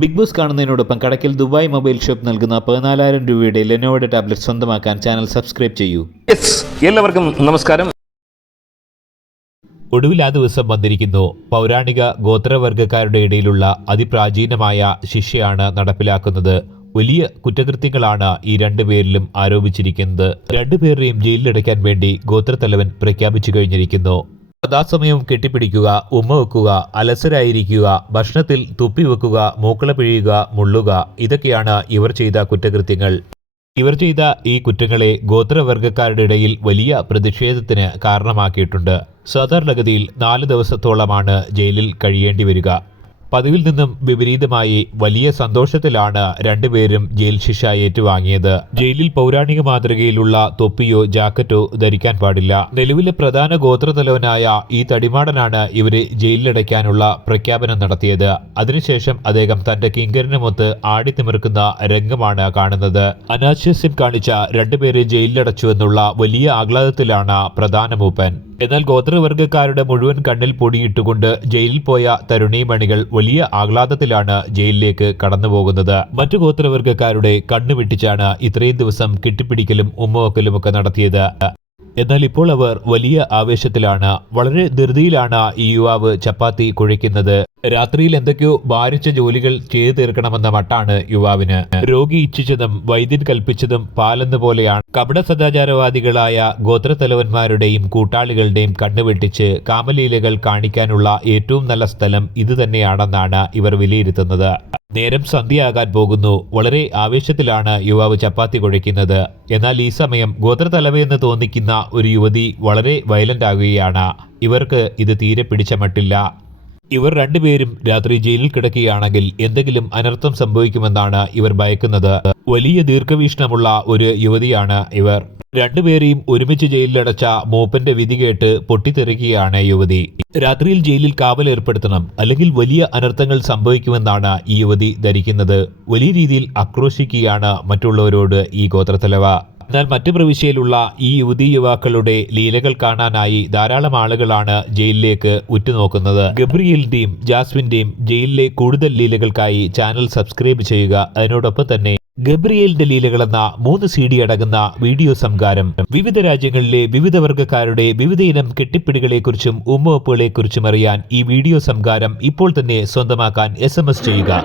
Big Boss കാണുന്നതിനോടൊപ്പം Kadakkal Dubai mobile shop നൽകുന്ന 14,000 രൂപയുടെ ലെനോവോയുടെ ടാബ്ലറ്റ് സ്വന്തമാക്കാൻ ചാനൽ സബ്സ്ക്രൈബ് ചെയ്യൂ. എല്ലാവർക്കും നമസ്കാരം. ഒടുവിൽ ആ ദിവസം വന്നിരിക്കുന്നു. പൗരാണിക ഗോത്രവർഗക്കാരുടെ ഇടയിലുള്ള അതിപ്രാചീനമായ ശിക്ഷയാണ് നടപ്പിലാക്കുന്നത്. വലിയ കുറ്റകൃത്യങ്ങളാണ് ഈ രണ്ടുപേരിലും ആരോപിച്ചിരിക്കുന്നത്. രണ്ടുപേരെയും ജയിലിലടയ്ക്കാൻ വേണ്ടി ഗോത്രത്തലവൻ പ്രഖ്യാപിച്ചു കഴിഞ്ഞിരിക്കുന്നു. സദാസമയവും കെട്ടിപ്പിടിക്കുക, ഉമ്മ വെക്കുക, അലസരായിരിക്കുക, ഭക്ഷണത്തിൽ തുപ്പിവെക്കുക, മൂക്കള പിഴിയുക, മുള്ളുക, ഇതൊക്കെയാണ് ഇവർ ചെയ്ത കുറ്റകൃത്യങ്ങൾ. ഇവർ ചെയ്ത ഈ കുറ്റങ്ങളെ ഗോത്രവർഗക്കാരുടെ ഇടയിൽ വലിയ പ്രതിഷേധത്തിന് കാരണമാക്കിയിട്ടുണ്ട്. സാധാരണഗതിയിൽ 4 ദിവസത്തോളമാണ് ജയിലിൽ കഴിയേണ്ടി വരിക. പതിവിൽ നിന്നും വിപരീതമായി വലിയ സന്തോഷത്തിലാണ് രണ്ടുപേരും ജയിൽ ശിക്ഷ ഏറ്റുവാങ്ങിയത്. ജയിലിൽ പൗരാണിക മാതൃകയിലുള്ള തൊപ്പിയോ ജാക്കറ്റോ ധരിക്കാൻ പാടില്ല. നിലവിലെ പ്രധാന ഗോത്രതലവനായ ഈ തടിമാടനാണ് ഇവരെ ജയിലിലടയ്ക്കാനുള്ള പ്രഖ്യാപനം നടത്തിയത്. അതിനുശേഷം അദ്ദേഹം തന്റെ കിങ്കരനുമൊത്ത് ആടിത്തിമിർക്കുന്ന രംഗമാണ് കാണുന്നത്. അനാശാസ്യം കാണിച്ച രണ്ടുപേരെ ജയിലിലടച്ചുവെന്നുള്ള വലിയ ആഹ്ലാദത്തിലാണ് പ്രധാന മൂപ്പൻ. എന്നാൽ ഗോത്രവർഗക്കാരുടെ മുഴുവൻ കണ്ണിൽ പൊടിയിട്ടുകൊണ്ട് ജയിലിൽ പോയ തരുണീമണികൾ വലിയ ആഹ്ലാദത്തിലാണ് ജയിലിലേക്ക് കടന്നുപോകുന്നത്. മറ്റു ഗോത്രവർഗക്കാരുടെ കണ്ണു വെട്ടിച്ചാണ് ഇത്രയും ദിവസം കെട്ടിപ്പിടിക്കലും ഉമ്മവെക്കലുമൊക്കെ നടത്തിയത്. എന്നാൽ ഇപ്പോൾ അവർ വലിയ ആവേശത്തിലാണ്. വളരെ ധൃതിയിലാണ് ഈ യുവാവ് ചപ്പാത്തി കുഴയ്ക്കുന്നത്. രാത്രിയിൽ എന്തൊക്കെയോ ഭാരിച്ച ജോലികൾ ചെയ്തു തീർക്കണമെന്ന മട്ടാണ് യുവാവിന്. രോഗി ഇച്ഛിച്ചതും വൈദ്യൻ കൽപ്പിച്ചതും പാലെന്ന പോലെയാണ് കപട സദാചാരവാദികളായ ഗോത്രത്തലവന്മാരുടെയും കൂട്ടാളികളുടെയും കണ്ണുവെട്ടിച്ച് കാമലീലകൾ കാണിക്കാനുള്ള ഏറ്റവും നല്ല സ്ഥലം ഇത് തന്നെയാണെന്നാണ് ഇവർ വിലയിരുത്തുന്നത്. നേരം സന്ധ്യയാകാൻ പോകുന്നു. വളരെ ആവേശത്തിലാണ് യുവാവ് ചപ്പാത്തി കുഴയ്ക്കുന്നത്. എന്നാൽ ഈ സമയം ഗോത്രത്തലവയെന്ന് തോന്നിക്കുന്ന ഒരു യുവതി വളരെ വയലന്റ് ആകുകയാണ്. ഇവർക്ക് ഇത് തീരെ പിടിച്ച മട്ടില്ല. ഇവർ രണ്ടുപേരും രാത്രി ജയിലിൽ കിടക്കുകയാണെങ്കിൽ എന്തെങ്കിലും അനർത്ഥം സംഭവിക്കുമെന്നാണ് ഇവർ ഭയക്കുന്നത്. വലിയ ദീർഘവീക്ഷണമുള്ള ഒരു യുവതിയാണ് ഇവർ. രണ്ടുപേരെയും ഒരുമിച്ച് ജയിലിലടച്ച മൂപ്പന്റെ വിധി കേട്ട് പൊട്ടിത്തെറിക്കുകയാണ് യുവതി. രാത്രിയിൽ ജയിലിൽ കാവൽ ഏർപ്പെടുത്തണം, അല്ലെങ്കിൽ വലിയ അനർത്ഥങ്ങൾ സംഭവിക്കുമെന്നാണ് ഈ യുവതി ധരിക്കുന്നത്. വലിയ രീതിയിൽ ആക്രോശിക്കുകയാണ് മറ്റുള്ളവരോട് ഈ ഗോത്രത്തലവ. എന്നാൽ മറ്റു പ്രവിശ്യയിലുള്ള ഈ യുവതീ യുവാക്കളുടെ ലീലകൾ കാണാനായി ധാരാളം ആളുകളാണ് ജയിലിലേക്ക് ഉറ്റുനോക്കുന്നത്. ഗബ്രിയേലിന്റെയും ജാസ്മിന്റെയും ജയിലിലെ കൂടുതൽ ലീലകൾക്കായി ചാനൽ സബ്സ്ക്രൈബ് ചെയ്യുക. അതിനോടൊപ്പം തന്നെ ഗബ്രിയേലിന്റെ ലീലകളെന്ന 3 CD അടങ്ങുന്ന വീഡിയോ സംഹാരം വിവിധ രാജ്യങ്ങളിലെ വിവിധ വർഗ്ഗക്കാരുടെ വിവിധ ഇനം കെട്ടിപ്പിടികളെക്കുറിച്ചും ഉമ്മവെപ്പുകളെക്കുറിച്ചും അറിയാൻ ഈ വീഡിയോ സംഹാരം ഇപ്പോൾ തന്നെ സ്വന്തമാക്കാൻ SMS ചെയ്യുക.